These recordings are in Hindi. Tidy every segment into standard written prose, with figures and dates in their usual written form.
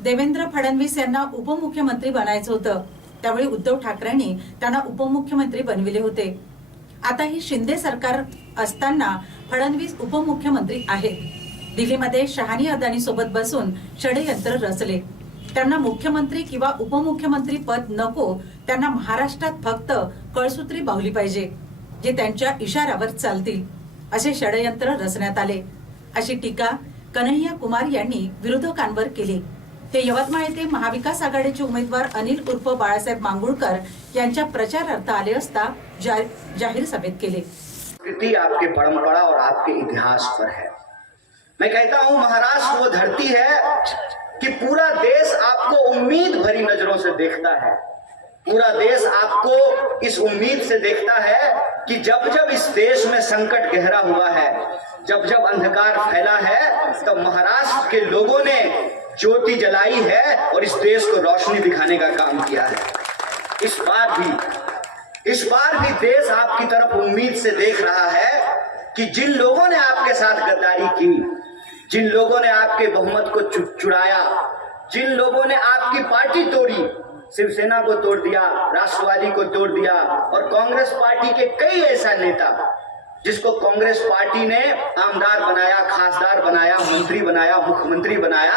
देवेंद्र फडणवीस यांना उपमुख्यमंत्री बनायचं होतं, त्यावेळी उद्धव ठाकरेंनी त्यांना उपमुख्यमंत्री बनविले होते। आता ही शिंदे सरकार असताना फडणवीस उपमुख्यमंत्री आहेत। दिल्लीमध्ये शहानी अदानी सोबत बसून षडयंत्र रचले। त्यांना मुख्यमंत्री किंवा उपमुख्यमंत्री पद नको, त्यांना महाराष्ट्रात फक्त कळसूत्री बाहुली पाहिजे, जे त्यांच्या इशाऱ्यावर चालतील, असे षडयंत्र रचण्यात आले, अशी टीका कन्हैया कुमार यांनी विरोधकांवर केली। ते यवतमाळ येथे महाविकास आघाडीचे उमेदवार अनिल उर्फ बाळासाहेब मांगुळकर यांच्या प्रचारार्थ आले असता जाहीर सभेत केले। संस्कृति आपके परंपरा और आपके इतिहास पर है। मैं कहता हूं महाराष्ट्र वो धरती है कि पूरा देश आपको उम्मीद भरी नजरों से देखता है। पूरा देश आपको इस उम्मीद से देखता है कि जब जब इस देश में संकट गहरा हुआ है, जब जब अंधकार फैला है, तब महाराष्ट्र के लोगों ने ज्योति जलाई है और इस देश को रोशनी दिखाने का काम किया है। इस बार भी देश आपकी तरफ उम्मीद से देख रहा है कि जिन लोगों ने आपके साथ गद्दारी की, जिन लोगों ने आपके बहुमत को चुराया, जिन लोगों ने आपकी पार्टी तोड़ी, शिवसेना को तोड़ दिया, राष्ट्रवादी को तोड़ दिया और कांग्रेस पार्टी के कई ऐसा नेता जिसको कांग्रेस पार्टी ने आमदार बनाया, खासदार बनाया, मंत्री बनाया, मुख्यमंत्री बनाया,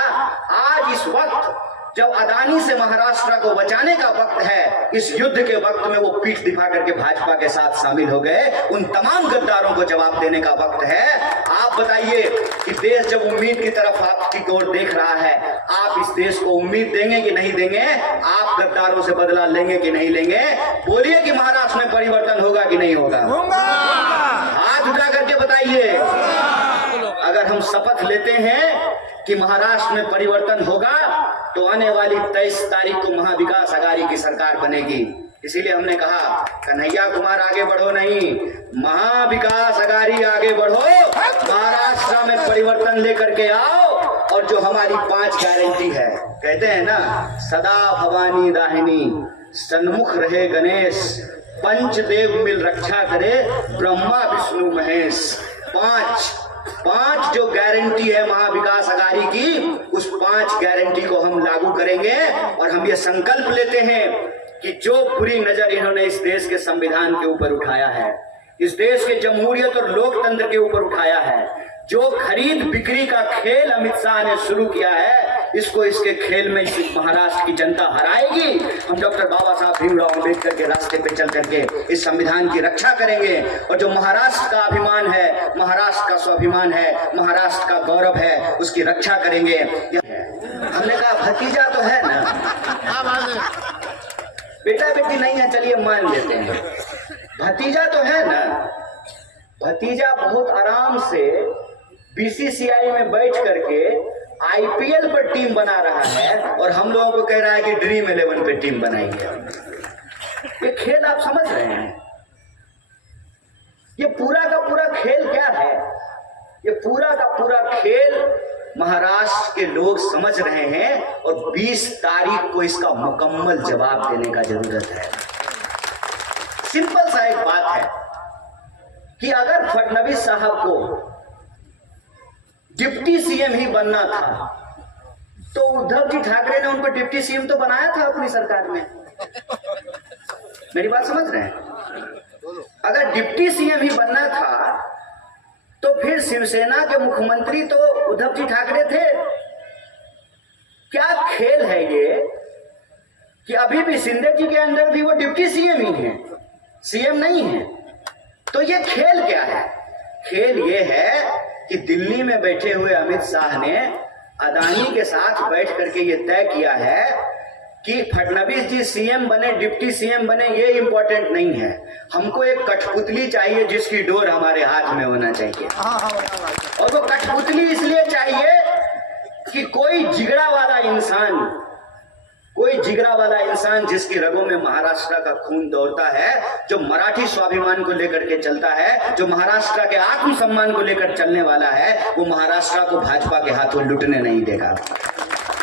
आज इस वक्त जब अदानी से महाराष्ट्र को बचाने का वक्त है, इस युद्ध के वक्त में वो पीठ दिखा करके भाजपा के साथ शामिल हो गए। उन तमाम गद्दारों को जवाब देने का वक्त है। आप बताइए कि देश जब उम्मीद की तरफ आपकी ओर देख रहा है, आप इस देश को उम्मीद देंगे कि नहीं देंगे? आप गद्दारों से बदला लेंगे कि नहीं लेंगे? बोलिए कि महाराष्ट्र में परिवर्तन होगा कि नहीं होगा? हाथ उठा करके बताइए। अगर हम शपथ लेते हैं कि महाराष्ट्र में परिवर्तन होगा, तो आने वाली 23 तारीख को महाविकास आघाड़ी की सरकार बनेगी। इसीलिए हमने कहा कन्हैया कुमार आगे बढ़ो नहीं, महाविकास आघाड़ी आगे बढ़ो, महाराष्ट्र में परिवर्तन लेकर के आओ। और जो हमारी 5 गारंटी है, कहते हैं ना, सदा भवानी दाहिनी, सन्मुख रहे गणेश, पंचदेव मिल रक्षा करे, ब्रह्मा विष्णु महेश। पांच जो गारंटी है महाविकास आघाड़ी की, उस 5 गारंटी को हम लागू करेंगे। और हम ये संकल्प लेते हैं कि जो बुरी नजर इन्होंने इस देश के संविधान के ऊपर उठाया है, इस देश के जमहूरियत और लोकतंत्र के ऊपर उठाया है, जो खरीद बिक्री का खेल अमित शाह ने शुरू किया है, इसको इसके खेल में महाराष्ट्र की जनता हराएगी। हम डॉक्टर बाबा साहब भीमराव अम्बेडकर के रास्ते पे चल करके इस संविधान की रक्षा करेंगे। और जो महाराष्ट्र का अभिमान है, महाराष्ट्र का स्वाभिमान है, महाराष्ट्र का गौरव है, उसकी रक्षा करेंगे। हमने कहा भतीजा तो है ना, बेटा बेटी नहीं है, चलिए मान लेते हैं, भतीजा तो है ना। भतीजा बहुत आराम से बीसीसीआई में बैठ करके आईपीएल पर टीम बना रहा है और हम लोगों को कह रहा है कि ड्रीम 11 पे टीम बनाएंगे। ये खेल आप समझ रहे हैं? ये पूरा का पूरा खेल क्या है? ये पूरा का पूरा खेल महाराष्ट्र के लोग समझ रहे हैं और 20 तारीख को इसका मुकम्मल जवाब देने का जरूरत है। सिंपल सा एक बात है कि अगर फडणवीस साहब को डिप्टी सीएम ही बनना था, तो उद्धव जी ठाकरे ने उनको डिप्टी सीएम तो बनाया था अपनी सरकार में। मेरी बात समझ रहे हैं? अगर डिप्टी सीएम ही बनना था, तो फिर शिवसेना के मुख्यमंत्री तो उद्धव जी ठाकरे थे। क्या खेल है ये कि अभी भी शिंदे जी के अंदर भी वो डिप्टी सीएम ही है, सीएम नहीं है। तो ये खेल क्या है? खेल ये है कि दिल्ली में बैठे हुए अमित शाह ने अदानी के साथ बैठ करके ये तय किया है कि फडणवीस जी सीएम बने, डिप्टी सीएम बने, ये इंपॉर्टेंट नहीं है। हमको एक कठपुतली चाहिए जिसकी डोर हमारे हाथ में होना चाहिए। और वो कठपुतली इसलिए चाहिए कि कोई जिगरा वाला इंसान जिसकी रगों में महाराष्ट्र का खून दौड़ता है, जो मराठी स्वाभिमान को लेकर के चलता है, जो महाराष्ट्र के आत्मसम्मान को लेकर चलने वाला है, वो महाराष्ट्र को भाजपा के हाथों लुटने नहीं देगा,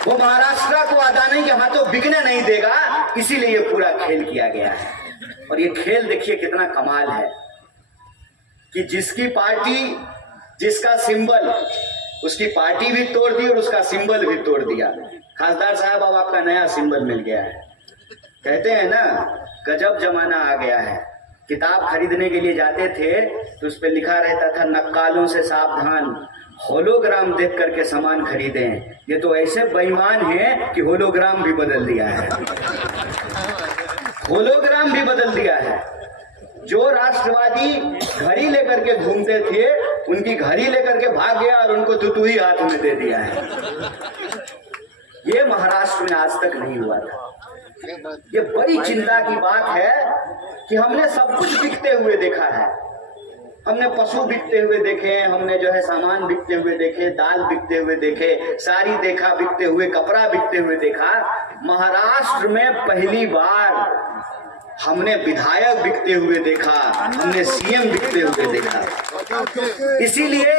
वो महाराष्ट्र को अदानी के हाथों बिकने नहीं देगा। इसीलिए ये पूरा खेल किया गया है। और ये खेल देखिए कितना कमाल है कि जिसकी पार्टी, जिसका सिंबल उसकी पार्टी भी तोड़ दी और उसका सिंबल भी तोड़ दिया। खासदार साहब, अब आपका नया सिंबल मिल गया है। कहते हैं ना, गजब जमाना आ गया है। किताब खरीदने के लिए जाते थे तो उस पर लिखा रहता था, नक्कालों से सावधान, होलोग्राम देख करके सामान खरीदें। ये तो ऐसे बेईमान हैं कि होलोग्राम भी बदल दिया है। होलोग्राम भी बदल दिया है। जो राष्ट्रवादी घड़ी लेकर के घूमते थे, उनकी घड़ी लेकर के भाग गया और उनको तुतुही हाथ में दे दिया है। ये महाराष्ट्र में आज तक नहीं हुआ था। ये बड़ी चिंता की बात है कि हमने सब कुछ बिकते हुए देखा है। हमने पशु बिकते हुए देखे, हमने जो है सामान बिकते हुए देखे, दाल बिकते हुए देखे, साड़ी देखा बिकते हुए, कपड़ा बिकते हुए देखा। महाराष्ट्र में पहली बार हमने विधायक बिकते हुए देखा, हमने सीएम बिकते हुए देखा। इसीलिए